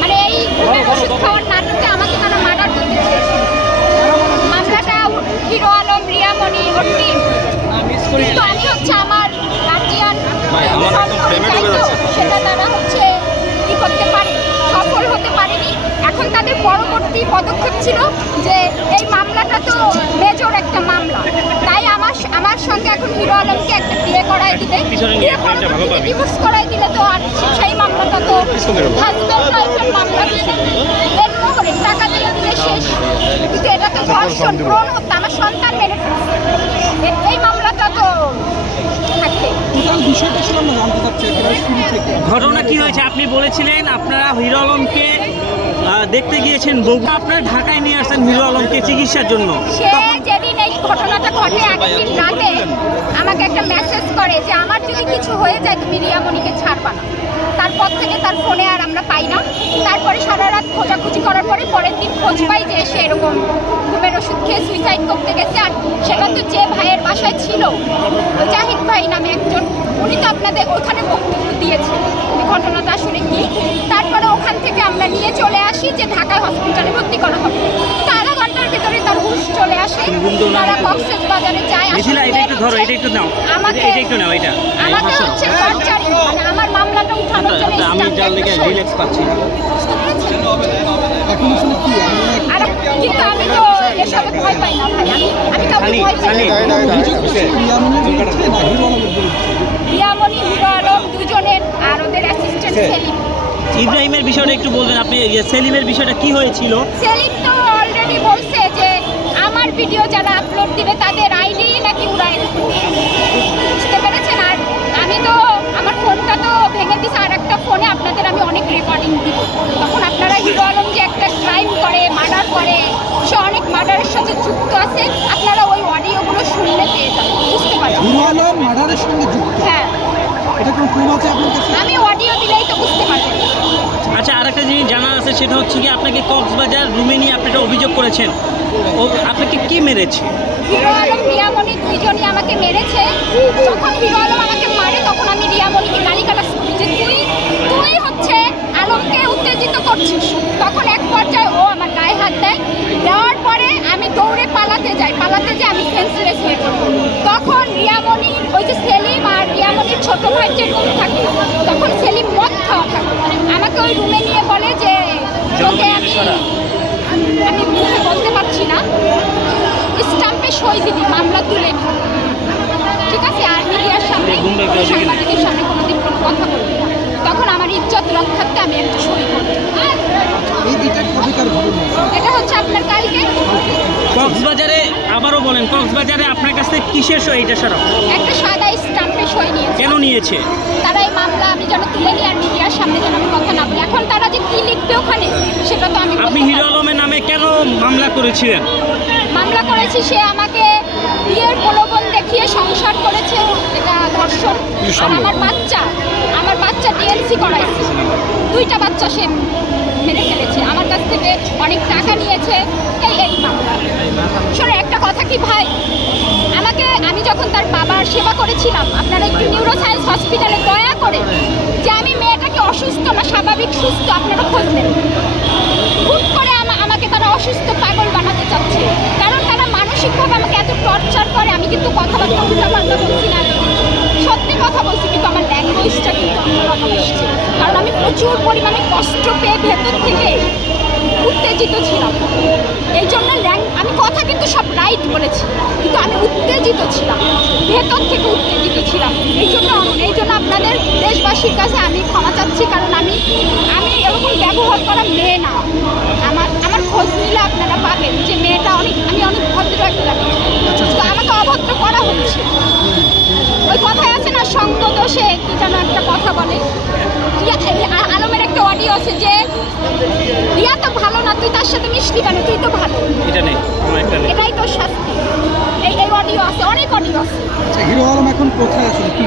মানে এই ঘুমের ওষুধ খাওয়ার নাটকে আমাকে তারা মার্ডার করতে চেয়েছিল। মামলাটা হিরো আলম রিয়ামণি ওর টিম কিন্তু আমি হচ্ছে আমার গার্জিয়ান সেটা তারা হচ্ছে ই করতে পারে সফল হতে পারেনি। এখন তাদের পরবর্তী পদক্ষেপ ছিল যে এই মামলাটা তো মেজর একটা মামলা। তাই আমার আমার সঙ্গে এখন হিরো আলমকে একটা দিলে ডিভোর্স করায় দিলে তো আর সেই মামলাটা তো হাজব্যান্ড ওয়াইফের মামলা এর টাকা দিলে দিলে শেষ। কিন্তু এটা তো ধর্ষণ ভ্রণ হত্যা আমার সন্তান মেরে এই মামলাটা তো থাকে। টোটাল বিষয়টা ছিল আমরা জানতে চাচ্ছি একেবারে শুরু থেকে। ঘটনা কি হয়েছে? আপনি বলেছিলেন আপনারা হিরো আলমকে দেখতে গিয়েছেন বগু। আপনার ঢাকায় নিয়ে আসছেন হিরো আলমকে চিকিৎসার জন্য। সে এই ঘটনাটা ঘটে একদিন রাতে আমাকে একটা মেসেজ করে যে, আমার যদি কিছু হয়ে যায়, তুমি রিয়ামণিকে ছাড়বা না। তারপর থেকে তার ফোনে আর আমরা পাই না। তারপরে সারা রাত খোঁজাখুঁজি করার পরে পরের দিন খোঁজ পাই যে, সে এরকম ঘুমের ওষুধ খেয়ে সুইসাইড করতে গেছে। আর সেটা তো যে ভাইয়ের বাসায় ছিল, জাহিদ ভাই নামে একজন, উনি তো আপনাদের ওখানে বক্তব্য দিয়েছে ঘটনাটা আসলে কি? তারপরে ওখান থেকে আমরা নিয়ে চলে আসি যে, ঢাকায় হসপিটালে ভর্তি করা হবে তো আধা ঘণ্টার ভিতরে তার হুশ চলে আসে তারা কক্সেস বাজারে যায় মিথিলা এটা একটু ধরো এটা একটু নাও। আমাকে এটা একটু নাও এটা। আমাকে হচ্ছে টর্চার মানে আমার মামলাটা উঠানোর জন্য আমি স্টাম্প যার লেগে রিল্যাক্স পাচ্ছি না। এখন আসলে কি? আমি আর কিন্তু আমি তো এসবে ভয় পাই না ভাই। আমি আমি কাউকে ভয় পাই। না। রিয়ামণি হিরো আলম দুজনের আর ওদের অ্যাসিস্ট্যান্ট সেলিম। ইব্রাহিমের বিষয়টা একটু বলবেন আপনি ইয়ে, সেলিমের বিষয়টা কি হয়েছিল? সেলিম তো ভিডিও যারা আপলোড দিবে তাদের আইডি নাকি উড়াই। বুঝতে পেরেছেন? আর আমি তো আমার ফোনটা তো ভেঙে দিছে আর একটা ফোনে আপনাদের আমি অনেক রেকর্ডিং দিব। তখন আপনারা হিরো আলম যে একটা ক্রাইম করে মার্ডার করে সে অনেক মার্ডারের সাথে যুক্ত আছে আপনারা ওই অডিওগুলো শুনলে পেয়ে যাবেন বুঝতে পারবেন হিরো আলম মার্ডারের সঙ্গে যুক্ত? হ্যাঁ। এটা কোনো প্রুফ আছে আপনার কাছে? আমি অডিও দিলেই তো বুঝতে পারবেন। আচ্ছা আরেকটা জিনিস জানা আছে, সেটা হচ্ছে কি আপনাকে কক্সবাজার রুমে নিয়ে আপনি একটা অভিযোগ করেছেন। ও, আপনাকে কে মেরেছে? রিয়ামণি আমাকে মেরেছে। যখন আমাকে মারে, তখন আমি তুই তুই হচ্ছে উত্তেজিত করছিস। তখন ও আমার গায়ে হাত দেয়। আমি দৌড়ে পালাতে যাই। পালাতে যাই আমি তখন রিয়ামণির ওই যে সেলিম আর রিয়ামণির ছোট ভাই যে রুম থাকে, তখন সেলিম আমাকে ওই রুমে নিয়ে বলে যে তোকে আমি আমি মুখে বলতে পারছি না। স্টাম্পে সই দিবি মামলা তুলে ঠিক আছে? আর মিডিয়ার সামনে। সাংবাদিকের সামনে কোনোদিন কোনো কথা বলবি না। তখন আমার ইজ্জত রক্ষার্থে আমি একটা সই করি এই দুইটা কবিতার ঘটনা এটা হচ্ছে আপনার কালকে। কক্সবাজারে আবারও বলেন কক্সবাজারে আপনার কাছ কিসের সই? এটা সরব একটা সাদা স্টাম্পে সই নিয়েছে। কেন নিয়েছে? তারা এই মামলা মামলা করেছিলেন? মামলা করেছি সে আমাকে বিয়ের প্রলোভন দেখিয়ে সংসার করেছে এটা ধর্ষণ। আর আমার বাচ্চা আমার বাচ্চা ডিএনসি করাইছে। দুইটা বাচ্চা সে মেরে ফেলেছে আমার কাছ থেকে অনেক টাকা নিয়েছে। এই এই মামলা। শোনো একটা কথা কি ভাই? আমাকে আমি যখন তার বাবার সেবা করেছিলাম আপনারা একটু নিউরো সায়েন্স হসপিটালে দয়া করে যে আমি মেয়েটাকে অসুস্থ না স্বাভাবিক সুস্থ আপনারা খোঁজ নেন হুট করে আমা- আমাকে তারা অসুস্থ পাগল বানাতে চাচ্ছে কারণ তারা মানসিকভাবে আমাকে এত টর্চার করে আমি কিন্তু কথাবার্তা উল্টাপাল্টা বলছি না। সত্যি কথা বলছি, কিন্তু আমার ল্যাঙ্গুয়েজটা কিন্তু অন্যরকম এসেছে কারণ আমি প্রচুর পরিমাণে কষ্ট পেয়ে ভেতর থেকে উত্তেজিত ছিলাম। এই জন্য ল্যাং আমি কথা কিন্তু সব রাইট বলেছি, কিন্তু আমি উত্তেজিত ছিলাম। ভেতর থেকে উত্তেজিত ছিলাম। এই জন্য এই জন্য আপনাদের দেশবাসীর কাছে আমি ক্ষমা চাচ্ছি, কারণ আমি আমি এরকম ব্যবহার করা মেয়ে না। আমার আমার খোঁজ নিলে আপনারা পাবেন যে মেয়েটা অনেক আমি অনেক ভদ্র একটা তো অভদ্র করা হচ্ছে। ওই কথায় আছে না সঙ্গ দোষে কি যেন একটা কথা বলে। আলমের একটা অডিও আছে যে রিয়া তো ভালো না তুই তার সাথে মিষ্টি কেন? তুই তো ভালো। এটা নেই এটাই তোর শাস্তি। এই এই অডিও আছে অনেক অডিও আছে। আচ্ছা হিরো আলম এখন কোথায় আছে? কি